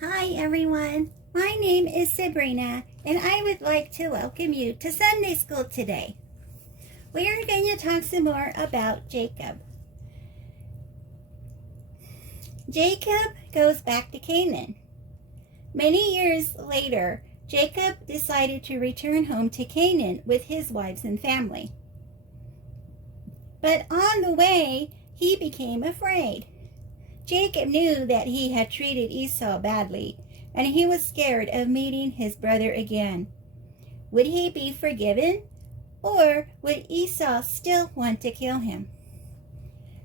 Hi everyone, my name is Sabrina and I would like to welcome you to Sunday School today. We are going to talk some more about Jacob. Jacob goes back to Canaan. Many years later, Jacob decided to return home to Canaan with his wives and family. But on the way, he became afraid. Jacob knew that he had treated Esau badly, and he was scared of meeting his brother again. Would he be forgiven, or would Esau still want to kill him?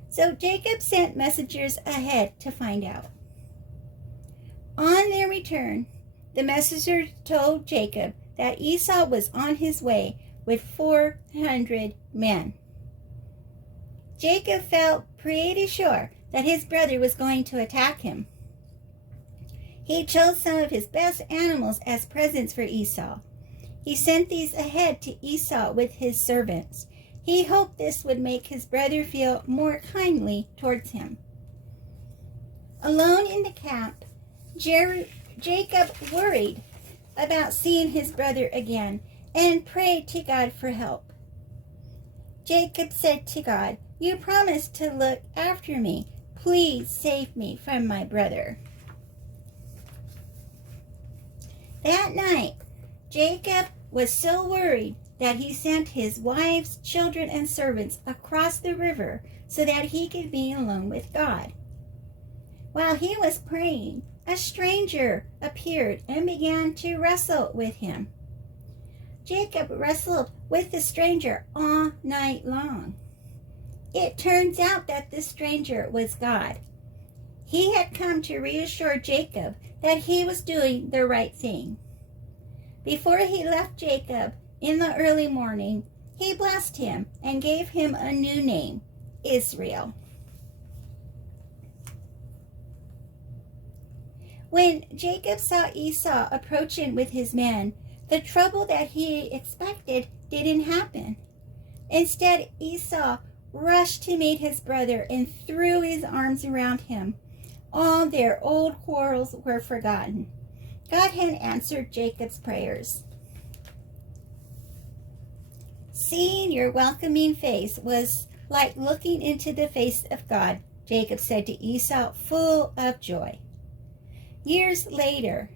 So Jacob sent messengers ahead to find out. On their return, the messengers told Jacob that Esau was on his way with 400 men. Jacob felt pretty sure that his brother was going to attack him. He chose some of his best animals as presents for Esau. He sent these ahead to Esau with his servants. He hoped this would make his brother feel more kindly towards him. Alone in the camp, Jacob worried about seeing his brother again and prayed to God for help. Jacob said to God, "You promised to look after me. Please save me from my brother." That night, Jacob was so worried that he sent his wives, children, and servants across the river so that he could be alone with God. While he was praying, a stranger appeared and began to wrestle with him. Jacob wrestled with the stranger all night long. It turns out that the stranger was God. He had come to reassure Jacob that he was doing the right thing. Before he left Jacob in the early morning, he blessed him and gave him a new name, Israel. When Jacob saw Esau approaching with his men, the trouble that he expected didn't happen. Instead, Esau rushed to meet his brother and threw his arms around him. All their old quarrels were forgotten. God had answered Jacob's prayers. Seeing your welcoming face was like looking into the face of God, Jacob said to Esau, full of joy. Years later,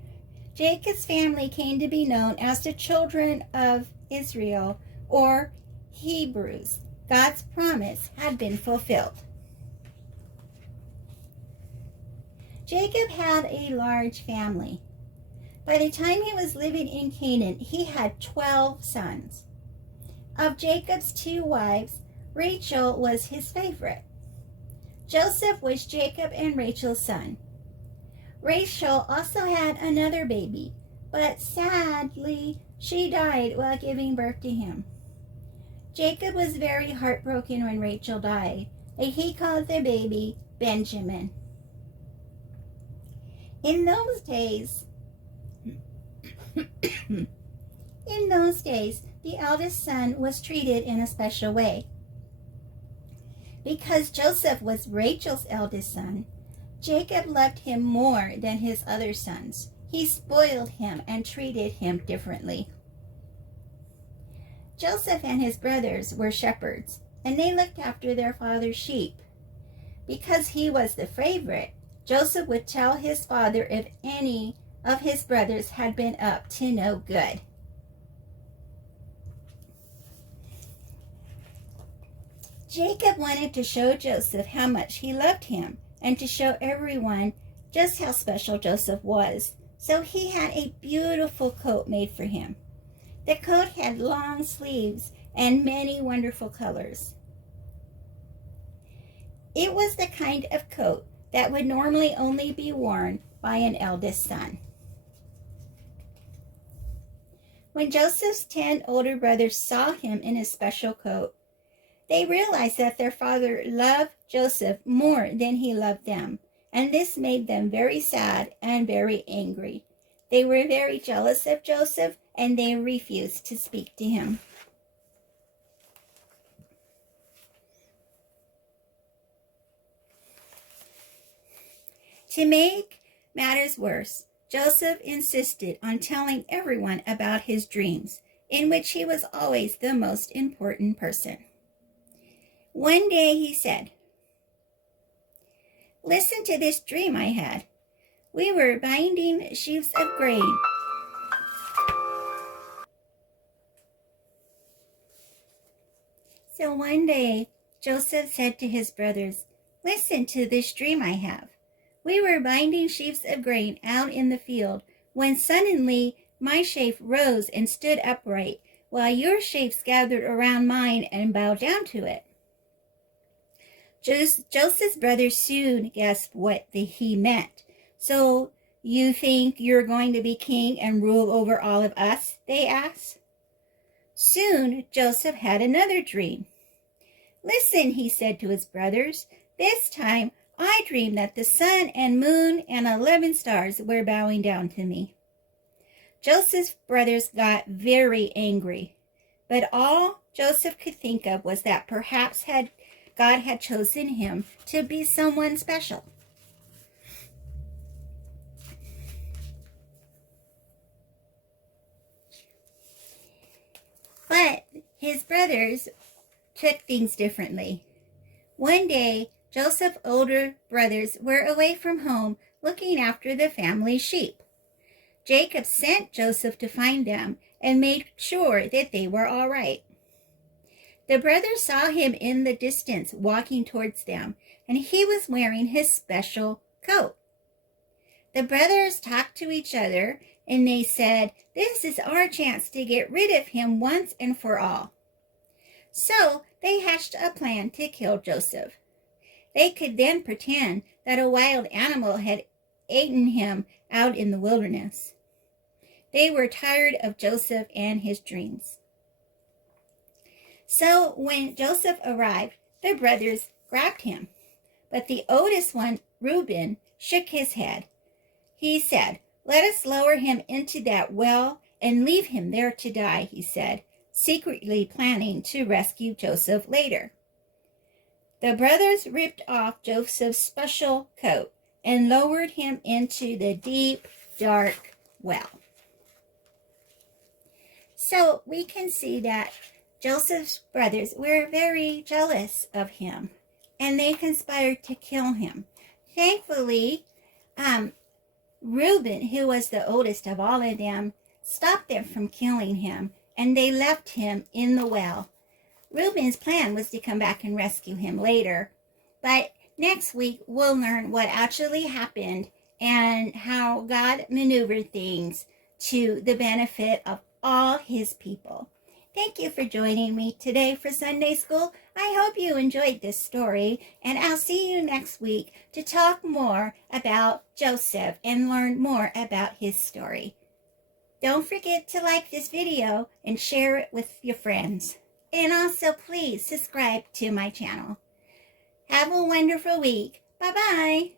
Jacob's family came to be known as the children of Israel, or Hebrews. God's promise had been fulfilled. Jacob had a large family. By the time he was living in Canaan, he had 12 sons. Of Jacob's 2 wives, Rachel was his favorite. Joseph was Jacob and Rachel's son. Rachel also had another baby, but sadly, she died while giving birth to him. Jacob was very heartbroken when Rachel died, and he called the baby Benjamin. In those days, the eldest son was treated in a special way. Because Joseph was Rachel's eldest son, Jacob loved him more than his other sons. He spoiled him and treated him differently. Joseph and his brothers were shepherds, and they looked after their father's sheep. Because he was the favorite, Joseph would tell his father if any of his brothers had been up to no good. Jacob wanted to show Joseph how much he loved him and to show everyone just how special Joseph was. So he had a beautiful coat made for him. The coat had long sleeves and many wonderful colors. It was the kind of coat that would normally only be worn by an eldest son. When Joseph's 10 older brothers saw him in his special coat, they realized that their father loved Joseph more than he loved them, and this made them very sad and very angry. They were very jealous of Joseph, and they refused to speak to him. To make matters worse, Joseph insisted on telling everyone about his dreams, in which he was always the most important person. One day he said, "Listen to this dream I had. We were binding sheaves of grain." So one day, Joseph said to his brothers, "Listen to this dream I have. We were binding sheaves of grain out in the field, when suddenly my sheaf rose and stood upright, while your sheaves gathered around mine and bowed down to it." Joseph's brothers soon guessed what he meant. "So you think you're going to be king and rule over all of us?" they asked. Soon Joseph had another dream. "Listen," he said to his brothers. "This time I dreamed that the sun and moon and 11 stars were bowing down to me." Joseph's brothers got very angry, but all Joseph could think of was that perhaps God had chosen him to be someone special. But his brothers took things differently. One day, Joseph's older brothers were away from home looking after the family sheep. Jacob sent Joseph to find them and made sure that they were all right. The brothers saw him in the distance walking towards them, and he was wearing his special coat. The brothers talked to each other, and they said, "This is our chance to get rid of him once and for all." So they hatched a plan to kill Joseph. They could then pretend that a wild animal had eaten him out in the wilderness. They were tired of Joseph and his dreams. So when Joseph arrived, the brothers grabbed him. But the oldest one, Reuben, shook his head. He said, "Let us lower him into that well and leave him there to die," he said, secretly planning to rescue Joseph later. The brothers ripped off Joseph's special coat and lowered him into the deep, dark well. So we can see that Joseph's brothers were very jealous of him, and they conspired to kill him. Thankfully, Reuben, who was the oldest of all of them, stopped them from killing him, and they left him in the well. Reuben's plan was to come back and rescue him later, but next week we'll learn what actually happened and how God maneuvered things to the benefit of all his people. Thank you for joining me today for Sunday School. I hope you enjoyed this story, and I'll see you next week to talk more about Joseph and learn more about his story. Don't forget to like this video and share it with your friends. And also please subscribe to my channel. Have a wonderful week. Bye-bye.